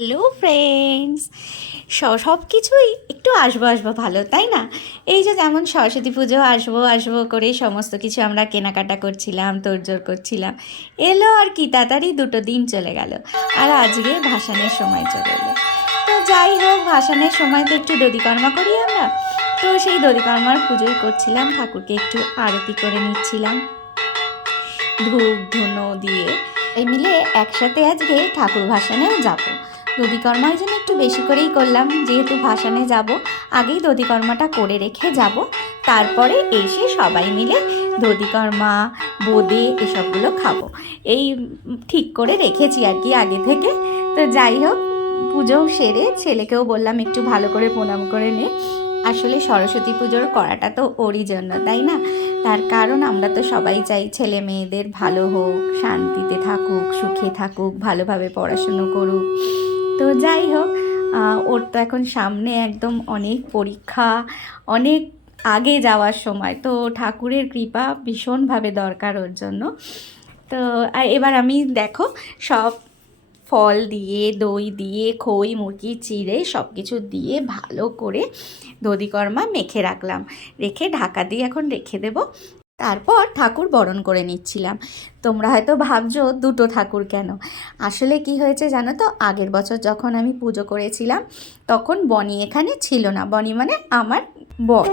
Hello friends, সব কিছুই একটু আসবো আসবো ভালো, তাই না? এই যে যেমন সরস্বতী পুজো আসবো আসবো করে সমস্ত কিছু আমরা কেনাকাটা করছিলাম, তোড়জোড় করছিলাম। এলো আর কি তাড়াতাড়ি 2 দিন চলে গেল, আর আজকে ভাসানের সময় চলে এলো। তো যাই হোক, ভাসানের সময় তো একটু দধিকর্মা করি আমরা। তো সেই দধিকর্মার পুজোই করছিলাম, ঠাকুরকে একটু আরতি করে নিচ্ছিলাম ধূপ ধুনো দিয়ে। এই মিলে একসাথে আজকে ঠাকুর ভাসানেও যাবো। দধিকর্মা ওই জন্য একটু বেশি করেই করলাম, যেহেতু ভাসানে যাব আগেই দধিকর্মাটা করে রেখে যাব, তারপরে এসে সবাই মিলে দধিকর্মা বোঁদে এসবগুলো খাবো, এই ঠিক করে রেখেছি আর কি আগে থেকে। তো যাই হোক, পুজোও সেরে ছেলেকেও বললাম একটু ভালো করে প্রণাম করে নে। আসলে সরস্বতী পুজোর করাটা তো ওরই জন্য, তাই না? তার কারণ আমরা তো সবাই চাই ছেলে মেয়েদের ভালো হোক, শান্তিতে থাকুক, সুখে থাকুক, ভালোভাবে পড়াশুনো করুক। তো যাই হোক, ওর তো এখন সামনে একদম অনেক পরীক্ষা, অনেক আগে যাওয়ার সময়, তো ঠাকুরের কৃপা ভীষণভাবে দরকার ওর জন্য। তো এবার আমি দেখো সব ফল দিয়ে, দই দিয়ে, খই মুরগি চিড়ে সব কিছু দিয়ে ভালো করে দধিকর্মা মেখে রাখলাম, রেখে ঢাকা দিয়ে এখন রেখে দেব। তারপর ঠাকুর বরণ করে নিচ্ছিলাম। তোমরা হয়তো ভাবছো 2টো ঠাকুর কেন? আসলে কি হয়েছে জানো তো, আগের বছর যখন আমি পুজো করেছিলাম তখন বনি এখানে ছিল না। বনি মানে আমার বর,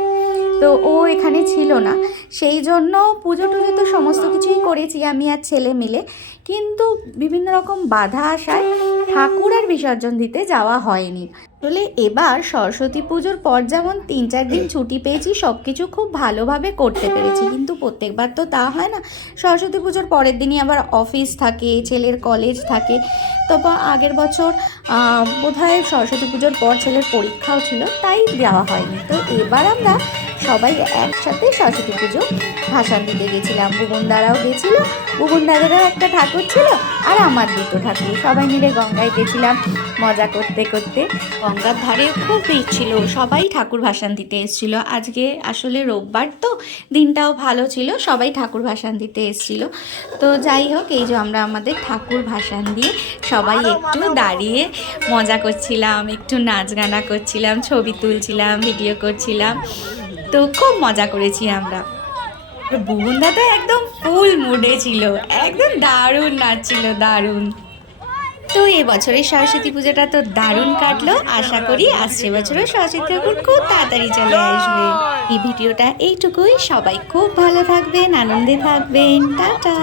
তো ও এখানে ছিল না। সেই জন্য পুজো টুজো তো সমস্ত কিছুই করেছি আমি আর ছেলে মিলে, কিন্তু বিভিন্ন রকম বাধা আসায় ঠাকুর আর বিসর্জন দিতে যাওয়া হয়নি। আসলে এবার সরস্বতী পুজোর পর যেমন 3-4 দিন ছুটি পেয়েছি, সব কিছু খুব ভালোভাবে করতে পেরেছি, কিন্তু প্রত্যেকবার তো তা হয় না। সরস্বতী পুজোর পরের দিনই আবার অফিস থাকে, ছেলের কলেজ থাকে। তো আগের বছর বোধহয় সরস্বতী পুজোর পর ছেলের পরীক্ষাও ছিল, তাই যাওয়া হয়নি। তো এবার আমরা সবাই একসাথে সরস্বতী পুজো ভাসান দিতে গেছিলাম। বুবনদারাও গেছিলো, বুবনদাদেরও একটা ঠাকুর ছিল, আর আমার 2টো ঠাকুর, সবাই মিলে গঙ্গায় গেছিলাম মজা করতে করতে। গঙ্গার ধারে খুব ভিড় ছিল, সবাই ঠাকুর ভাসান দিতে এসেছিলো। আজকে আসলে রোববার, তো দিনটাও ভালো ছিল, সবাই ঠাকুর ভাসান দিতে এসেছিলো। তো যাই হোক, এই যে আমরা আমাদের ঠাকুর ভাসান দিয়ে সবাই একটু দাঁড়িয়ে মজা করছিলাম, একটু নাচ গানা করছিলাম, ছবি তুলছিলাম, ভিডিও করছিলাম। তো খুব মজা করেছি আমরা। বুবনদা তো একদম ফুল মুডে ছিল, একদম দারুণ নাচছিল, দারুণ। তো এবছরের সরস্বতী পুজোটা তো দারুণ কাটলো। আশা করি আসছে বছরও সরস্বতী ঠাকুর খুব তাড়াতাড়ি চলে আসবে। এই ভিডিওটা এইটুকুই, সবাই খুব ভালো থাকবেন, আনন্দে থাকবেন, টাটা।